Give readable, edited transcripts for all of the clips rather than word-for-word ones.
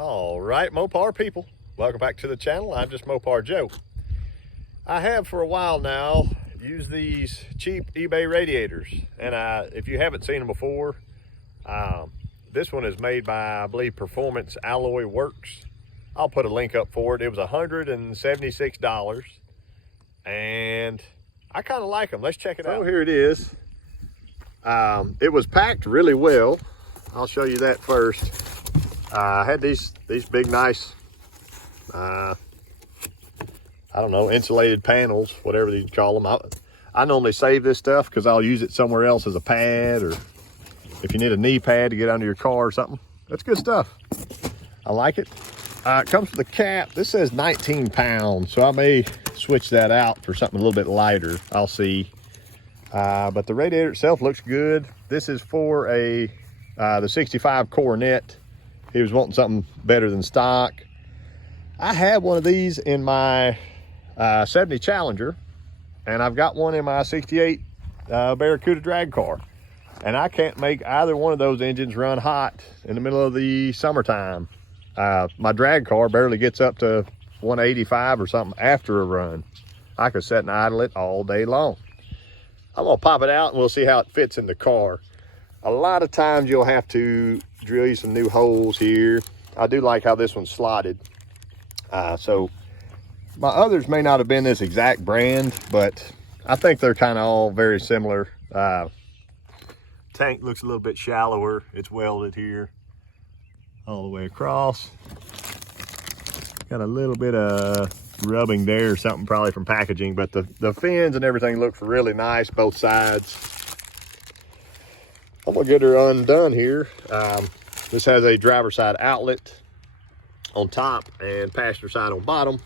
All right, Mopar people, welcome back to the channel. I'm Justmoparjoe. I have for a while now used these cheap eBay radiators, and if you haven't seen them before, this one is made by, I believe, Performance Alloy Works. I'll put a link up for it. It was $176, and I kind of like them. Let's check it out. So here it is. It was packed really well. I'll show you that first. I had these big, nice, I don't know, insulated panels, whatever you call them. I normally save this stuff because I'll use it somewhere else as a pad, or if you need a knee pad to get under your car or something. That's good stuff. I like it. It comes with a cap. This says 19 pounds, so I may switch that out for something a little bit lighter. I'll see. But the radiator itself looks good. This is for the 65 Coronet. He was wanting something better than stock. I have one of these in my 70 Challenger, and I've got one in my 68 Barracuda drag car. And I can't make either one of those engines run hot in the middle of the summertime. My drag car barely gets up to 185 or something after a run. I could sit and idle it all day long. I'm gonna pop it out and we'll see how it fits in the car. A lot of times you'll have to drill you some new holes here. I do like how this one's slotted. So my others may not have been this exact brand, but I think they're kind of all very similar. Tank looks a little bit shallower. It's welded here all the way across. Got a little bit of rubbing there or something, probably from packaging, but the fins and everything looks really nice, both sides. I'm gonna get her undone here. This has a driver side outlet on top and passenger side on bottom,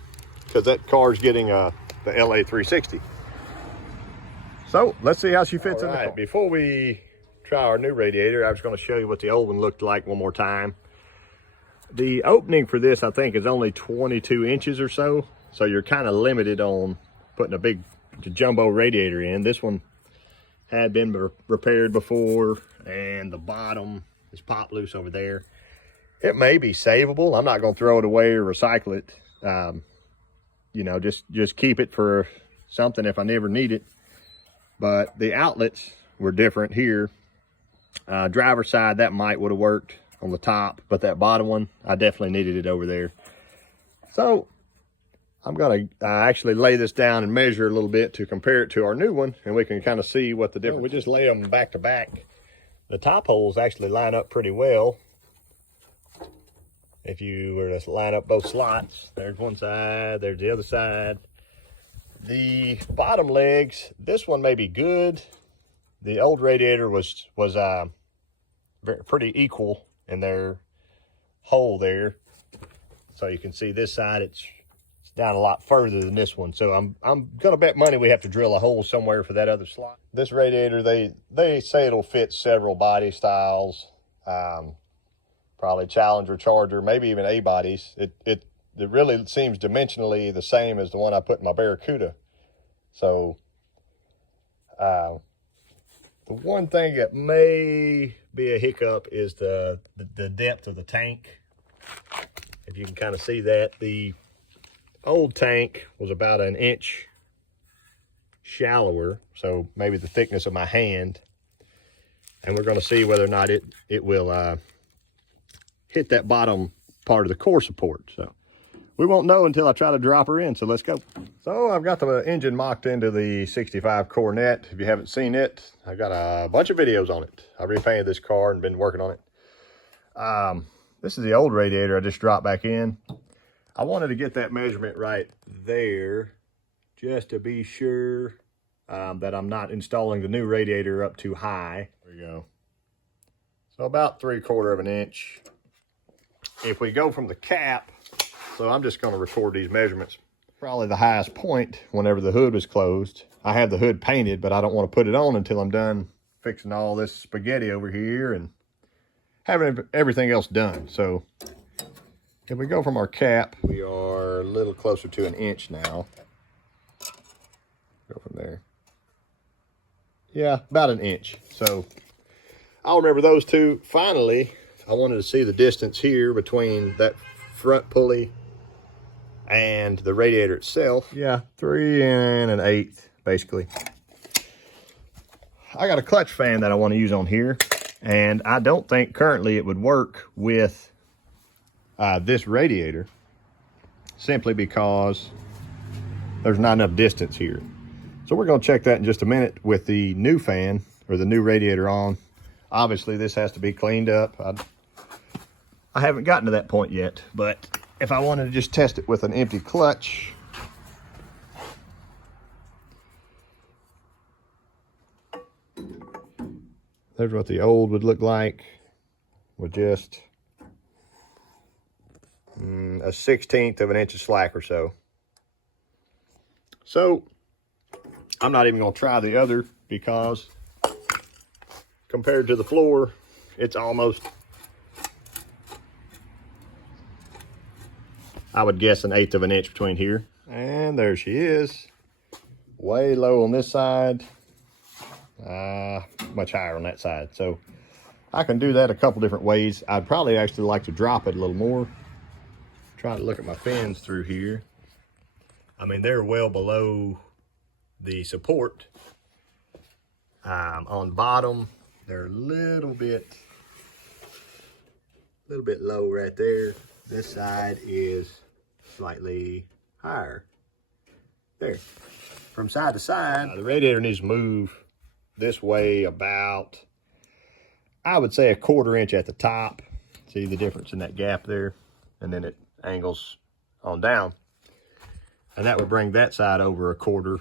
because that car's getting the LA 360. So let's see how she fits in the car. Before we try our new radiator, I was going to show you what the old one looked like one more time. The opening for this, I think, is only 22 inches or so, so you're kind of limited on putting a big jumbo radiator in. This one had been repaired before, and the bottom is popped loose over there. It may be savable. I'm not going to throw it away or recycle it. You know, just keep it for something if I never need it. But the outlets were different here. Driver side, that would have worked on the top, but that bottom one, I definitely needed it over there. So I'm gonna actually lay this down and measure a little bit to compare it to our new one, and we can kind of see what the difference. We just lay them back to back. The top holes actually line up pretty well. If you were to line up both slots, there's one side, there's the other side. The bottom legs, this one may be good. The old radiator was pretty equal in their hole there. So you can see this side, it's down a lot further than this one. So I'm gonna bet money we have to drill a hole somewhere for that other slot. This radiator, they say it'll fit several body styles. Probably Challenger, Charger, maybe even A bodies. It really seems dimensionally the same as the one I put in my Barracuda. So the one thing that may be a hiccup is the depth of the tank. If you can kind of see that, the old tank was about an inch shallower, so maybe the thickness of my hand. And we're going to see whether or not it will hit that bottom part of the core support. So we won't know until I try to drop her in, so let's go. So I've got the engine mocked into the 65 Coronet. If you haven't seen it, I've got a bunch of videos on it. I repainted this car and been working on it. This is the old radiator I just dropped back in. I wanted to get that measurement right there, just to be sure that I'm not installing the new radiator up too high. There we go. So about 3/4 of an inch. If we go from the cap, so I'm just going to record these measurements. Probably the highest point whenever the hood was closed. I have the hood painted, but I don't want to put it on until I'm done fixing all this spaghetti over here and having everything else done. So if we go from our cap, we are a little closer to an inch now. Go from there. Yeah, about an inch. So I'll remember those two. Finally, I wanted to see the distance here between that front pulley and the radiator itself. Yeah, 3 1/8 basically. I got a clutch fan that I want to use on here, and I don't think currently it would work with this radiator, simply because there's not enough distance here. So we're going to check that in just a minute with the new fan, or the new radiator on. Obviously this has to be cleaned up. I haven't gotten to that point yet, but if I wanted to just test it with an empty clutch, there's what the old would look like, with just a 1/16 of an inch of slack or so. So I'm not even going to try the other, because compared to the floor, it's almost, I would guess, 1/8 of an inch between here. And there she is, way low on this side, much higher on that side. So I can do that a couple different ways. I'd probably actually like to drop it a little more. Try to look at my fins through here. I mean, they're well below the support. On bottom, they're a little bit low right there. This side is slightly higher. There. From side to side, the radiator needs to move this way about, I would say, 1/4 inch at the top. See the difference in that gap there? And then it angles on down. And that would bring that side over 1/4.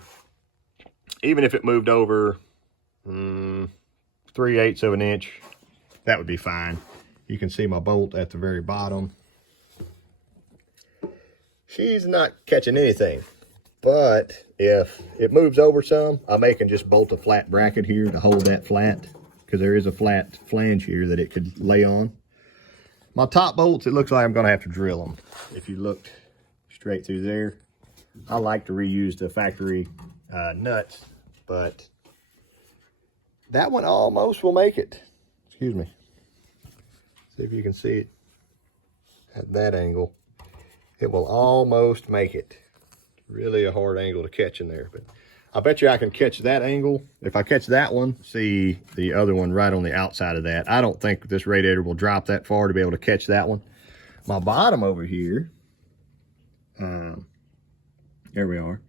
Even if it moved over 3/8 of an inch, that would be fine. You can see my bolt at the very bottom. She's not catching anything, but if it moves over some, I may can just bolt a flat bracket here to hold that flat, because there is a flat flange here that it could lay on. My top bolts, it looks like I'm going to have to drill them. If you looked straight through there, I like to reuse the factory nuts, but that one almost will make it. Excuse me. See if you can see it at that angle. It will almost make it. Really a hard angle to catch in there, but I bet you I can catch that angle. If I catch that one, see the other one right on the outside of that. I don't think this radiator will drop that far to be able to catch that one. My bottom over here, there we are.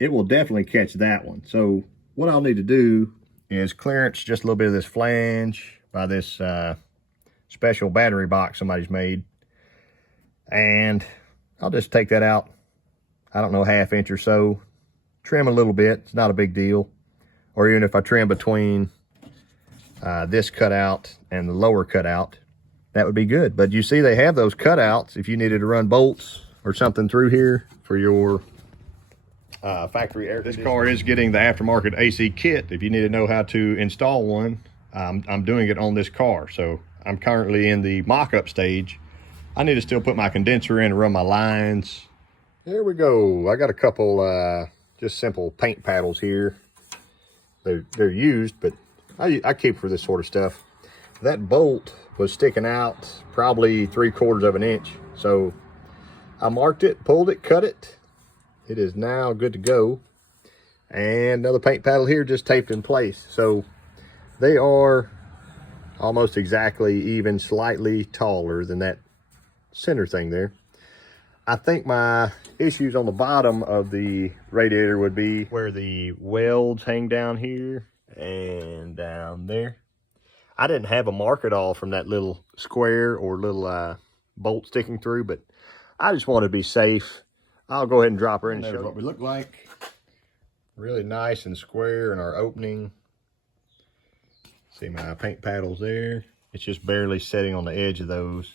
It will definitely catch that one. So what I'll need to do is clearance just a little bit of this flange by this special battery box somebody's made. And I'll just take that out, I don't know, 1/2 inch or so. Trim a little bit, it's not a big deal. Or even if I trim between this cutout and the lower cutout, that would be good. But you see they have those cutouts if you needed to run bolts or something through here for your factory air. This car is getting the aftermarket AC kit. If you need to know how to install one, I'm doing it on this car. So I'm currently in the mock-up stage. I need to still put my condenser in and run my lines. There we go. I got a couple just simple paint paddles here. They're used, but I keep for this sort of stuff. That bolt was sticking out probably 3/4 of an inch. So I marked it, pulled it, cut it. It is now good to go. And another paint paddle here just taped in place. So they are almost exactly even, slightly taller than that center thing there. I think my issues on the bottom of the radiator would be where the welds hang down here and down there. I didn't have a mark at all from that little square or little bolt sticking through, but I just wanted to be safe. I'll go ahead and drop her in and show you what we look like. Really nice and square in our opening. See my paint paddles there. It's just barely setting on the edge of those.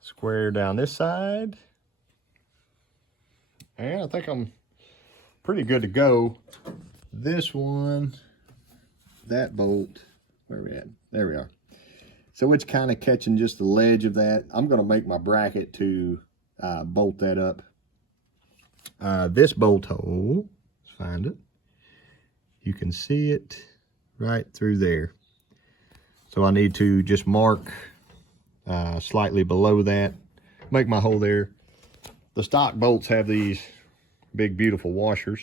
Square down this side. And I think I'm pretty good to go. This one, that bolt, where are we at? There we are. So it's kind of catching just the ledge of that. I'm going to make my bracket to bolt that up. This bolt hole, let's find it. You can see it right through there. So I need to just mark slightly below that, make my hole there. The stock bolts have these big, beautiful washers.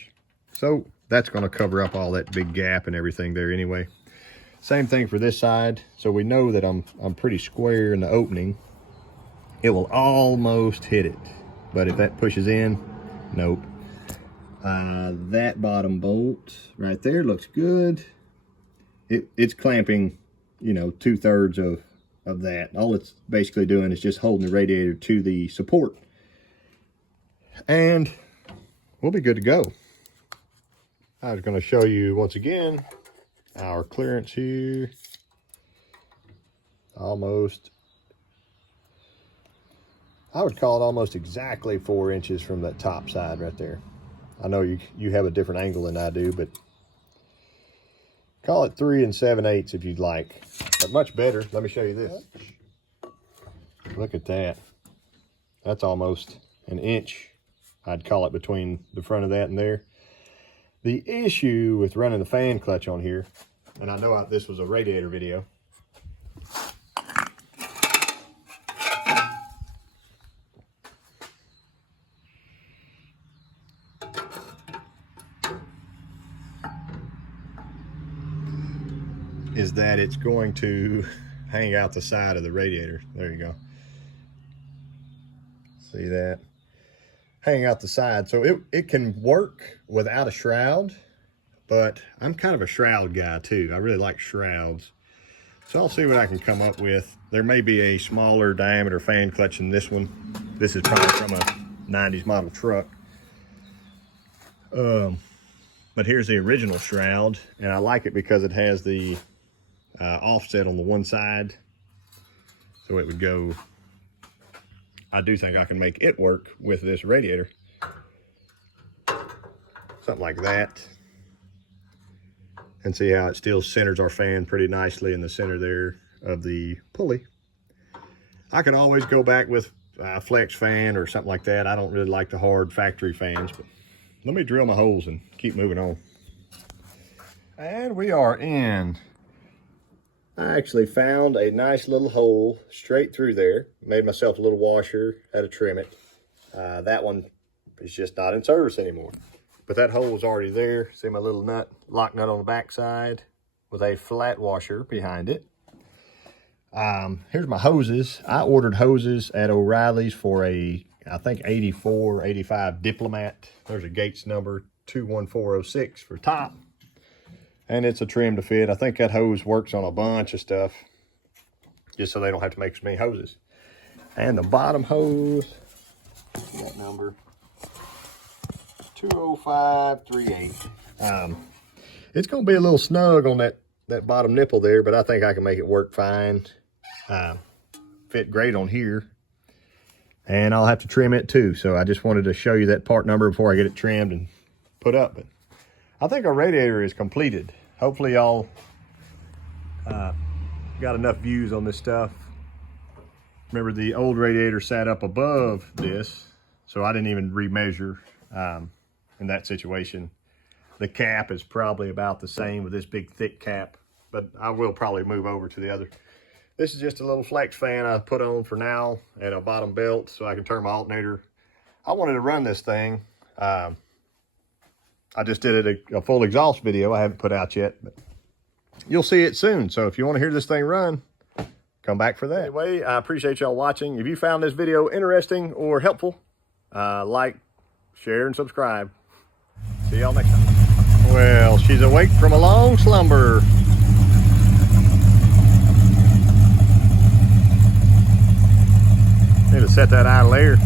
So that's gonna cover up all that big gap and everything there anyway. Same thing for this side. So we know that I'm pretty square in the opening. It will almost hit it, but if that pushes in, nope. That bottom bolt right there looks good. It's clamping, you know, 2/3 of that. All it's basically doing is just holding the radiator to the support. And we'll be good to go. I was going to show you once again our clearance here. Almost, I would call it almost exactly 4 inches from that top side right there. I know you have a different angle than I do, but call it 3 7/8 if you'd like. But much better. Let me show you this. Look at that. That's almost an inch, I'd call it, between the front of that and there. The issue with running the fan clutch on here, and I know this was a radiator video, is that it's going to hang out the side of the radiator. There you go. See that? Hang out the side. So it can work without a shroud, but I'm kind of a shroud guy too. I really like shrouds. So I'll see what I can come up with. There may be a smaller diameter fan clutch than this one. This is probably from a 90s model truck. But here's the original shroud, and I like it because it has the offset on the one side. So it would go, I do think I can make it work with this radiator. Something like that. And see how it still centers our fan pretty nicely in the center there of the pulley. I could always go back with a flex fan or something like that. I don't really like the hard factory fans, but let me drill my holes and keep moving on. And we are in. I actually found a nice little hole straight through there. Made myself a little washer, had to trim it. That one is just not in service anymore. But that hole was already there. See my little nut, lock nut on the back side with a flat washer behind it. Here's my hoses. I ordered hoses at O'Reilly's for a, I think 84, 85 Diplomat. There's a Gates number 21406 for top. And it's a trim to fit. I think that hose works on a bunch of stuff, just so they don't have to make as many hoses. And the bottom hose, that number, 20538. It's gonna be a little snug on that bottom nipple there, but I think I can make it work fine. Fit great on here. And I'll have to trim it too. So I just wanted to show you that part number before I get it trimmed and put up. But I think our radiator is completed. Hopefully y'all got enough views on this stuff. Remember, the old radiator sat up above this, so I didn't even remeasure in that situation. The cap is probably about the same with this big thick cap, but I will probably move over to the other. This is just a little flex fan I put on for now and a bottom belt so I can turn my alternator. I wanted to run this thing. I just did it a full exhaust video I haven't put out yet, but you'll see it soon. So if you want to hear this thing run, come back for that. Anyway, I appreciate y'all watching. If you found this video interesting or helpful, like, share, and subscribe. See y'all next time. Well, she's awake from a long slumber. Need to set that idle air.